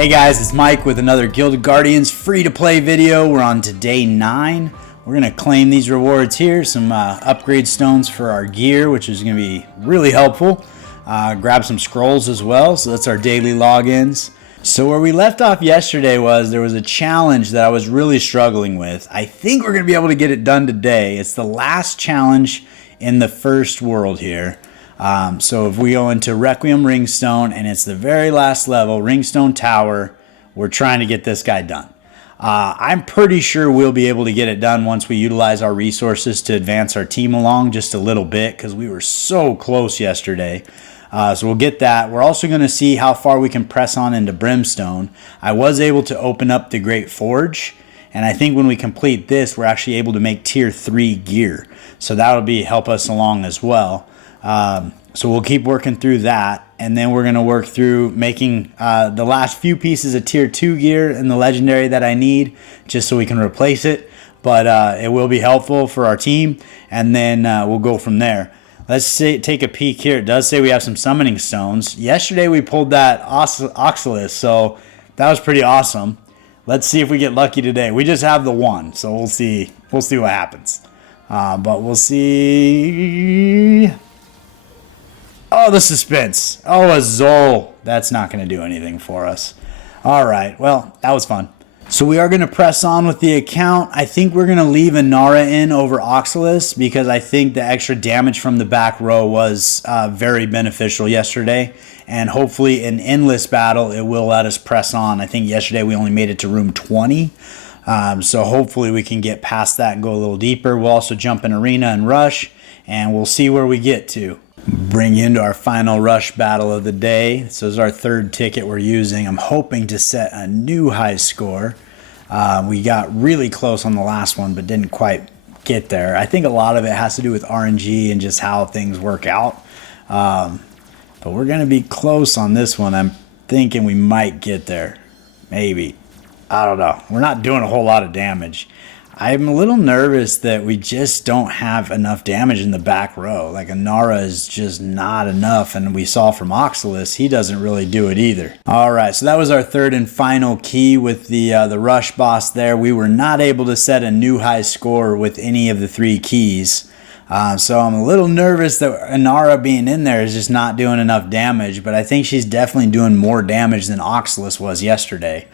Hey guys, it's Mike with another Gilded Guardians free-to-play video. We're on to day 9. We're going to claim these rewards here, some upgrade stones for our gear, which is going to be really helpful. Grab some scrolls as well, so that's our daily logins. So where we left off yesterday was there was a challenge that I was really struggling with. I think we're going to be able to get it done today. It's the last challenge in the first world here. So if we go into Requim Ringstone, and it's the very last level, Ringstone Tower, we're trying to get this guy done. I'm pretty sure we'll be able to get it done once we utilize our resources to advance our team along just a little bit, because we were so close yesterday. So we'll get that. We're also going to see how far we can press on into Brimstone. I was able to open up the Great Forge, and I think when we complete this, we're actually able to make tier 3 gear. So that'll help us along as well. So we'll keep working through that, and then we're going to work through making the last few pieces of tier 2 gear and the legendary that I need, just so we can replace it. But it will be helpful for our team, and then we'll go from there. Let's take a peek here. It does say we have some summoning stones. Yesterday we pulled that Oxalis, so that was pretty awesome. Let's see if we get lucky today. We just have the one, so we'll see what happens. But we'll see. Oh, the suspense. Oh, a Zol. That's not going to do anything for us. All right. Well, that was fun. So we are going to press on with the account. I think we're going to leave Inara in over Oxalis, because I think the extra damage from the back row was very beneficial yesterday. And hopefully in endless battle, it will let us press on. I think yesterday we only made it to room 20. So hopefully we can get past that and go a little deeper. We'll also jump in arena and rush, and we'll see where we get to. Bring into our final rush battle of the day. This is our third ticket we're using. I'm hoping to set a new high score. We got really close on the last one, but didn't quite get there. I think a lot of it has to do with RNG and just how things work out. But we're going to be close on this one. I'm thinking we might get there. Maybe. I don't know. We're not doing a whole lot of damage. I'm a little nervous that we just don't have enough damage in the back row. Like, Inara is just not enough, and we saw from Oxalis, he doesn't really do it either. All right, so that was our third and final key with the rush boss there. We were not able to set a new high score with any of the 3 keys. So I'm a little nervous that Inara being in there is just not doing enough damage, but I think she's definitely doing more damage than Oxalis was yesterday.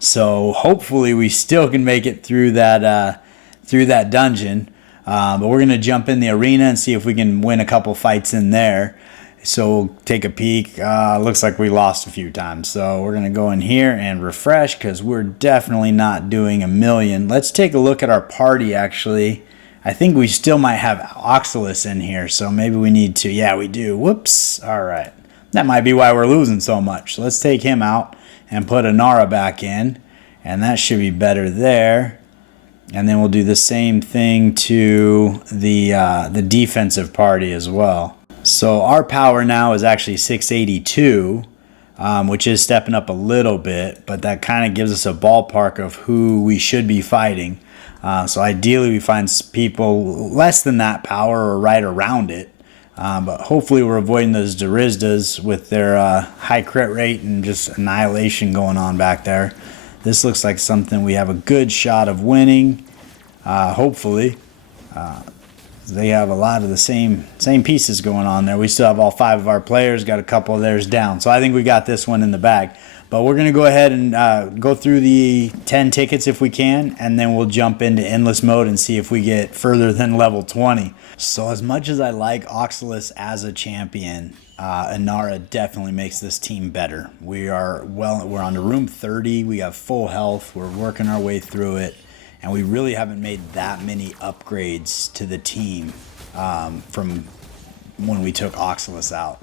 So hopefully we still can make it through that dungeon. But we're going to jump in the arena and see if we can win a couple fights in there. So we'll take a peek. Looks like we lost a few times. So we're going to go in here and refresh, because we're definitely not doing a million. Let's take a look at our party, actually. I think we still might have Oxalis in here, so maybe we need to. Yeah, we do. Whoops. All right. That might be why we're losing so much. So let's take him out and put Inara back in, and that should be better there. And then we'll do the same thing to the defensive party as well. So our power now is actually 682, which is stepping up a little bit, but that kind of gives us a ballpark of who we should be fighting. So ideally we find people less than that power or right around it. But hopefully we're avoiding those Darizdas with their high crit rate and just annihilation going on back there. This looks like something we have a good shot of winning, hopefully. They have a lot of the same pieces going on there. We still have all 5 of our players, got a couple of theirs down. So I think we got this one in the bag. But we're going to go ahead and go through the 10 tickets if we can, and then we'll jump into endless mode and see if we get further than level 20. So as much as I like Oxalis as a champion, Inara definitely makes this team better. We're on to room 30. We have full health. We're working our way through it, and we really haven't made that many upgrades to the team from when we took Oxalis out.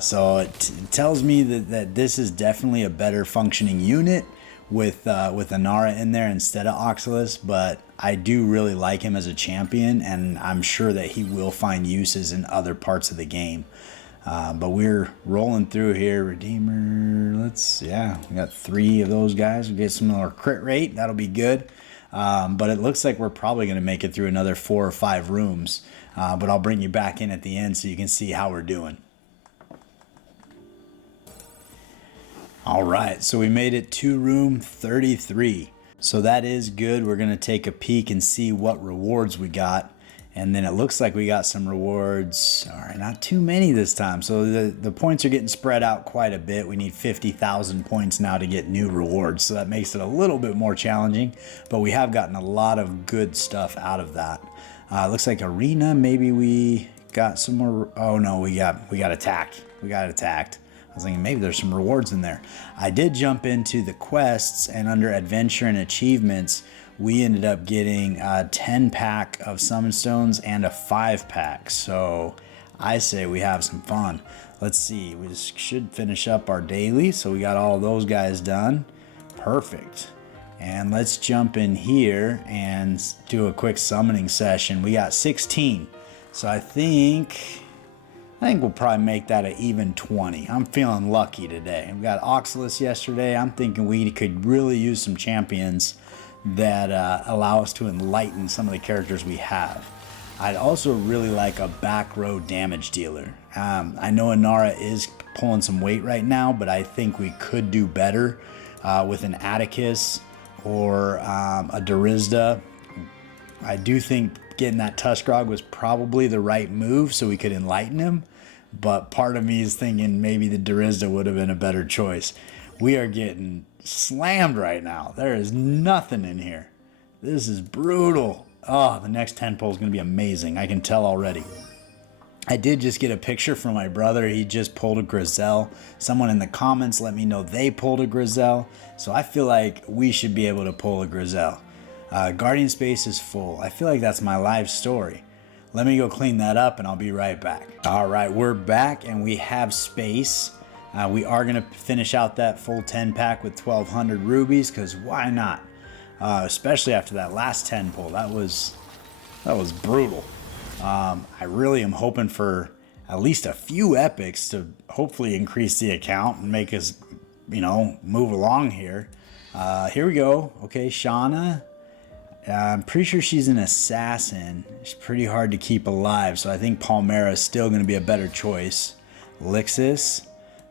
So it tells me that this is definitely a better functioning unit with Inara in there instead of Oxalis, but I do really like him as a champion, and I'm sure that he will find uses in other parts of the game. But we're rolling through here. Redeemer, we got 3 of those guys. We get some more crit rate. That'll be good. But it looks like we're probably going to make it through another 4 or 5 rooms. But I'll bring you back in at the end so you can see how we're doing. All right, so we made it to room 33. So that is good. We're gonna take a peek and see what rewards we got. And then it looks like we got some rewards. All right, not too many this time. So the points are getting spread out quite a bit. We need 50,000 points now to get new rewards. So that makes it a little bit more challenging, but we have gotten a lot of good stuff out of that. Looks like arena, maybe we got some more. Oh no, we got attacked. We got attacked. I was thinking maybe there's some rewards in there. I did jump into the quests, and under adventure and achievements, we ended up getting a 10-pack of summon stones and a 5-pack. So I say we have some fun. Let's see, we just should finish up our daily. So we got all those guys done. Perfect. And let's jump in here and do a quick summoning session. We got 16. So I think we'll probably make that an even 20. I'm feeling lucky today. We got Oxalis yesterday. I'm thinking we could really use some champions that allow us to enlighten some of the characters we have. I'd also really like a back row damage dealer. I know Inara is pulling some weight right now, but I think we could do better with an Atticus or a Durizda. I do think getting that Tuskrog was probably the right move so we could enlighten him, but part of me is thinking maybe the Durizda would have been a better choice. We are getting slammed right now. There is nothing in here. This is brutal. Oh, the next 10 pull is going to be amazing. I can tell already. I did just get a picture from my brother. He just pulled a Grizel. Someone in the comments let me know they pulled a Grizel. So I feel like we should be able to pull a Grizel. Guardian space is full. I feel like that's my live story. Let me go clean that up and I'll be right back. All right, we're back and we have space. We are going to finish out that full 10 pack with 1,200 rubies, because why not? Especially after that last 10 pull. That was brutal. I really am hoping for at least a few epics to hopefully increase the account and make us, move along here. Here we go. Okay, Shauna. I'm pretty sure she's an assassin. She's pretty hard to keep alive, so I think Palmera is still going to be a better choice. Lixis.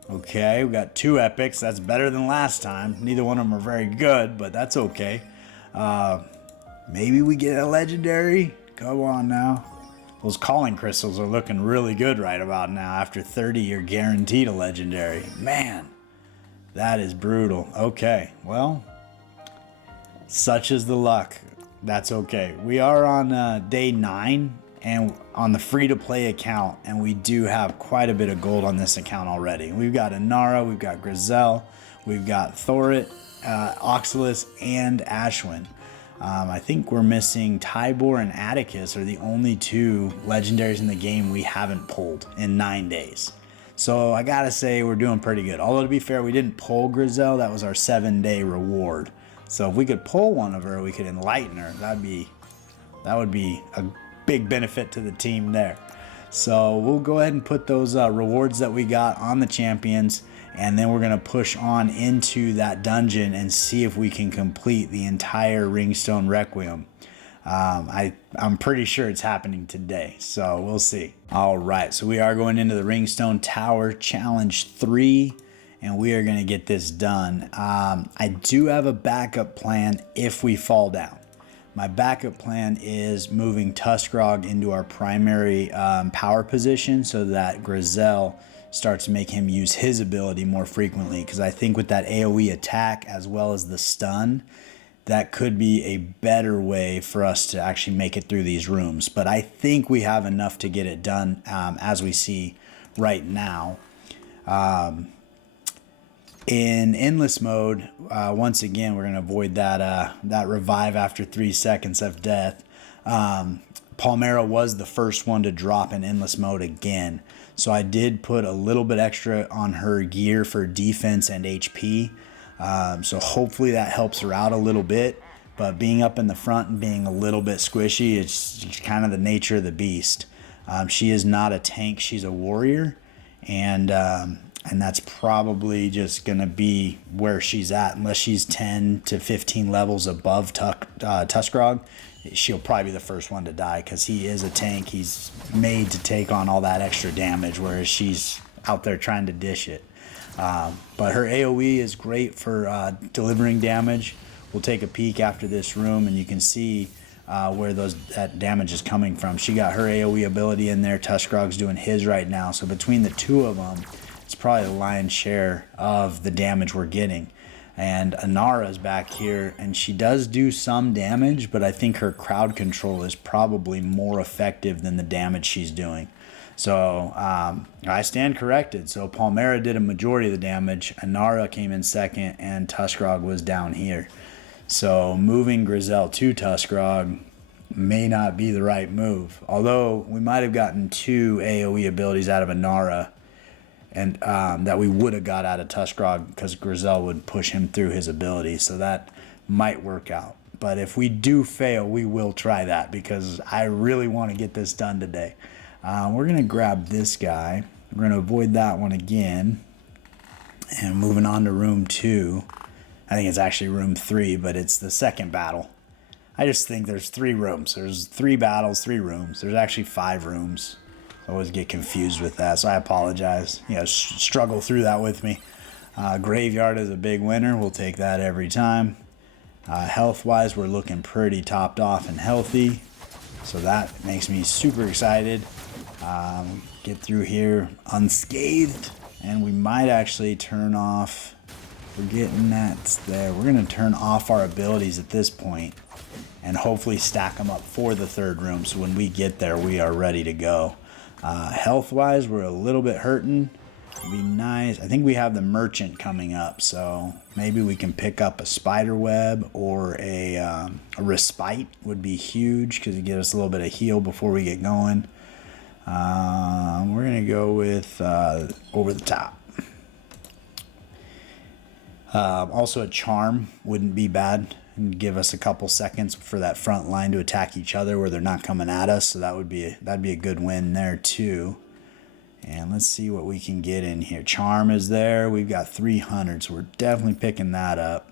Okay, we got 2 epics. That's better than last time. Neither one of them are very good, but that's okay. Maybe we get a legendary? Come on now. Those calling crystals are looking really good right about now. After 30, you're guaranteed a legendary. Man, that is brutal. Okay, well, such is the luck. That's okay. We are on day 9 and on the free-to-play account, and we do have quite a bit of gold on this account already. We've got Inara, we've got Grizel, we've got Thorit, Oxalis, and Ashwin. I think we're missing Tybor and Atticus are the only 2 legendaries in the game we haven't pulled in 9 days. So I gotta say we're doing pretty good. Although to be fair, we didn't pull Grizel. That was our 7-day reward. So if we could pull one of her, we could enlighten her. That would be a big benefit to the team there. So we'll go ahead and put those rewards that we got on the champions, and then we're going to push on into that dungeon and see if we can complete the entire Ringstone Requiem. I'm pretty sure it's happening today, so we'll see. All right, so we are going into the Ringstone Tower Challenge 3, and we are going to get this done. I do have a backup plan if we fall down. My backup plan is moving Tuskrog into our primary power position so that Grizel starts to make him use his ability more frequently, because I think with that AoE attack as well as the stun, that could be a better way for us to actually make it through these rooms. But I think we have enough to get it done as we see right now. In endless mode, once again, we're going to avoid that revive after 3 seconds of death. Palmera was the first one to drop in endless mode again. So I did put a little bit extra on her gear for defense and HP. So hopefully that helps her out a little bit. But being up in the front and being a little bit squishy, it's kind of the nature of the beast. She is not a tank, she's a warrior. And that's probably just going to be where she's at. Unless she's 10 to 15 levels above Tuskrog, she'll probably be the first one to die, because he is a tank. He's made to take on all that extra damage, whereas she's out there trying to dish it. But her AoE is great for delivering damage. We'll take a peek after this room, and you can see where that damage is coming from. She got her AoE ability in there. Tuskrog's doing his right now. So between the two of them, it's probably the lion's share of the damage we're getting. And Inara's back here, and she does do some damage, but I think her crowd control is probably more effective than the damage she's doing. So I stand corrected. So Palmera did a majority of the damage. Inara came in second, and Tuskrog was down here. So moving Grizel to Tuskrog may not be the right move. Although we might have gotten 2 AoE abilities out of Inara, and that we would have got out of Tuskrog because Grizel would push him through his ability. So that might work out. But if we do fail, we will try that because I really want to get this done today. We're going to grab this guy. We're going to avoid that one again. And moving on to room 2. I think it's actually room 3, but it's the second battle. I just think there's 3 rooms. There's 3 battles, 3 rooms. There's actually 5 rooms. I always get confused with that, so I apologize. Struggle through that with me. Graveyard is a big winner. We'll take that every time. Health-wise, we're looking pretty topped off and healthy. So that makes me super excited. Get through here unscathed. And we might actually turn off... Forgetting that's there. We're going to turn off our abilities at this point and hopefully stack them up for the 3rd room. So when we get there, we are ready to go. Health-wise, we're a little bit hurting. It'd be nice. I think we have the merchant coming up, so maybe we can pick up a spider web or a respite would be huge because it gives us a little bit of heal before we get going. We're going to go with over the top. Also a charm wouldn't be bad and give us a couple seconds for that front line to attack each other where they're not coming at us. So that'd be a good win there too. And let's see what we can get in here. Charm is there. We've got 300, so we're definitely picking that up.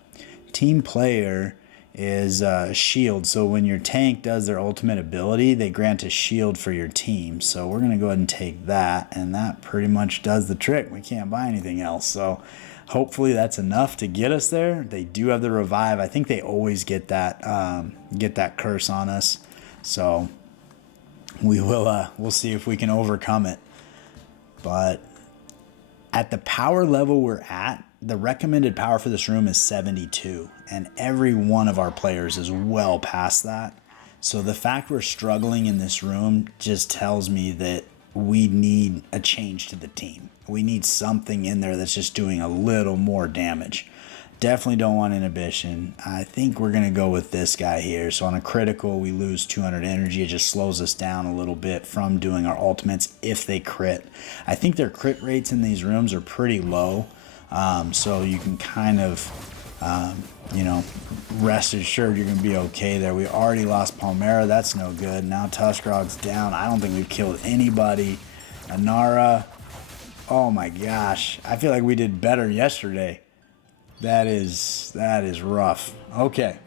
Team player is shield. So when your tank does their ultimate ability, they grant a shield for your team. So we're going to go ahead and take that, and that pretty much does the trick. We can't buy anything else. So hopefully that's enough to get us there. They do have the revive. I think they always get that curse on us. So we'll see if we can overcome it. But at the power level we're at, the recommended power for this room is 72, and every one of our players is well past that. So the fact we're struggling in this room just tells me that we need a change to the team. We need something in there that's just doing a little more damage. Definitely don't want inhibition. I think we're going to go with this guy here. So on a critical, we lose 200 energy. It just slows us down a little bit from doing our ultimates if they crit. I think their crit rates in these rooms are pretty low. So you can kind of, rest assured you're going to be okay there. We already lost Palmera. That's no good. Now Tuskrog's down. I don't think we've killed anybody. Inara. Oh my gosh. I feel like we did better yesterday. That is rough. Okay.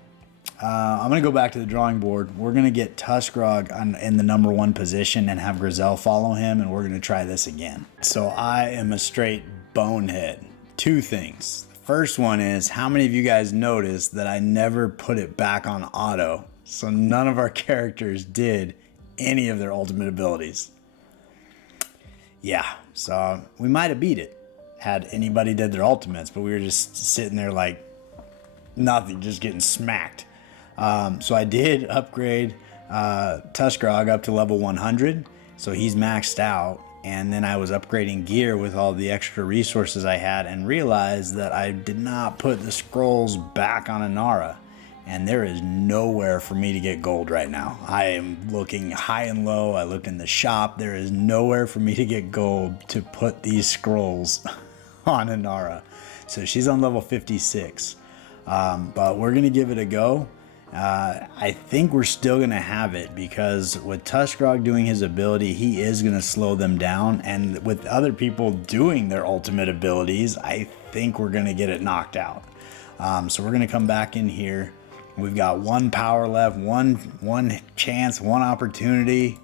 I'm going to go back to the drawing board. We're going to get Tuskrog in the number 1 position and have Grizel follow him, and we're going to try this again. So I am a straight bonehead. 2 things. The first one is, how many of you guys noticed that I never put it back on auto? So none of our characters did any of their ultimate abilities. Yeah, so we might have beat it had anybody did their ultimates, but we were just sitting there like nothing, just getting smacked. So I did upgrade Tuskrog up to level 100, so he's maxed out. And then I was upgrading gear with all the extra resources I had and realized that I did not put the scrolls back on Inara. And there is nowhere for me to get gold right now. I am looking high and low. I looked in the shop. There is nowhere for me to get gold to put these scrolls on Inara. So she's on level 56. But we're going to give it a go. I think we're still going to have it because with Tuskrog doing his ability, he is going to slow them down. And with other people doing their ultimate abilities, I think we're going to get it knocked out. So we're going to come back in here. We've got 1 power left, one chance, 1 opportunity.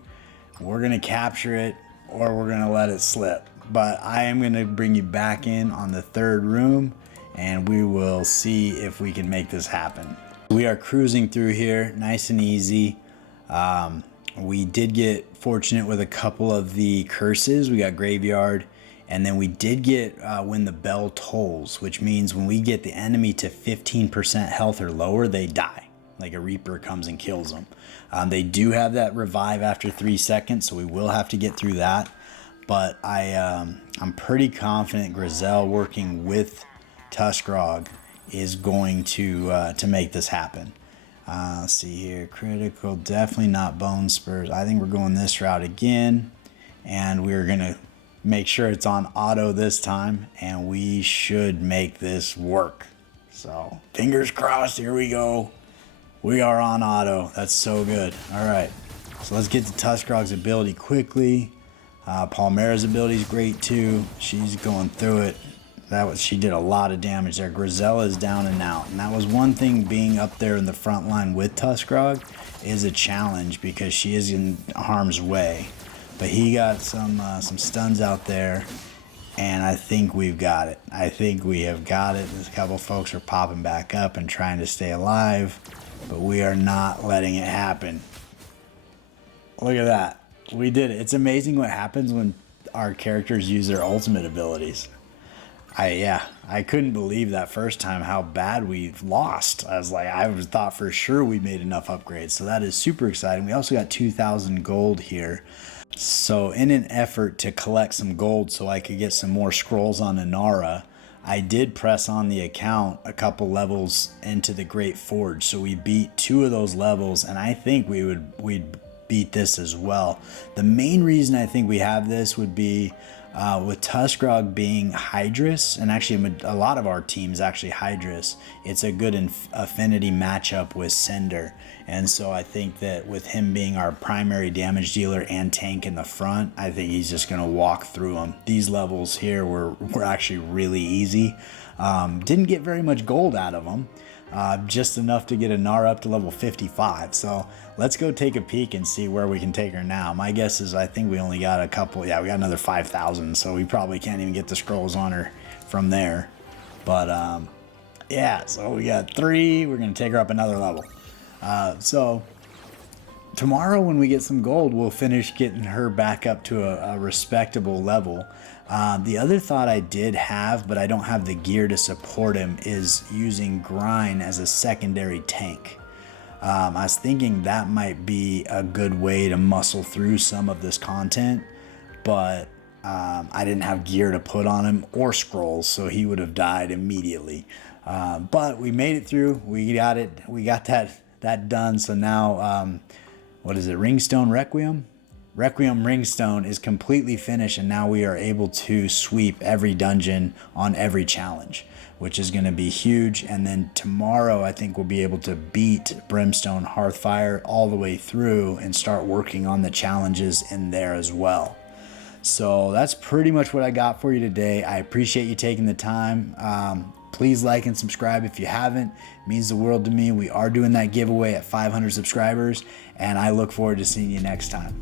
We're going to capture it or we're going to let it slip. but I am going to bring you back in on the third room, and we will see if we can make this happen. We are cruising through here, nice and easy. We did get fortunate with a couple of the curses. We got Graveyard, and then we did get when the bell tolls, which means when we get the enemy to 15% health or lower, they die. Like a Reaper comes and kills them. They do have that revive after 3 seconds, so we will have to get through that. But I'm pretty confident Grizel working with Tuskrog is going to make this happen. Let's see here. Critical, definitely not Bone Spurs. I think we're going this route again, and we're going to make sure it's on auto this time, and we should make this work. So fingers crossed. Here we go. We are on auto. That's so good. All right, so let's get to Tuskrog's ability quickly. Palmera's ability is great too. She's going through it. She did a lot of damage there. Grisella is down and out, and that was one thing, being up there in the front line with Tuskrog is a challenge because she is in harm's way. But he got some stuns out there, and I think we've got it. I think we have got it. There's a couple folks are popping back up and trying to stay alive, but we are not letting it happen. Look at that. We did it. It's amazing what happens when our characters use their ultimate abilities. I couldn't believe that first time how bad we lost. I thought for sure we made enough upgrades. So that is super exciting. We also got 2,000 gold here. So in an effort to collect some gold so I could get some more scrolls on Inara, I did press on the account a couple levels into the Great Forge. So we beat 2 of those levels, and I think we'd beat this as well. The main reason I think we have this would be with Tuskrog being Hydrus, and actually a lot of our team's actually Hydrus, it's a good affinity matchup with Cinder. And so I think that with him being our primary damage dealer and tank in the front, I think he's just going to walk through them. These levels here were actually really easy. Didn't get very much gold out of them. Just enough to get Inara up to level 55. So let's go take a peek and see where we can take her now. My guess is I think we only got a couple. Yeah, we got another 5,000. So we probably can't even get the scrolls on her from there. But yeah, so we got 3. We're going to take her up another level. So tomorrow when we get some gold, we'll finish getting her back up to a respectable level. The other thought I did have, but I don't have the gear to support him, is using Grind as a secondary tank. I was thinking that might be a good way to muscle through some of this content, but I didn't have gear to put on him or scrolls, so he would have died immediately. But we made it through. We got it. We got that done. So now, what is it? Ringstone Requiem? Requiem Ringstone is completely finished, and now we are able to sweep every dungeon on every challenge, which is going to be huge. And then tomorrow I think we'll be able to beat Brimstone Hearthfire all the way through and start working on the challenges in there as well. So that's pretty much what I got for you today. I appreciate you taking the time. Please like and subscribe if you haven't. It means the world to me. We are doing that giveaway at 500 subscribers, and I look forward to seeing you next time.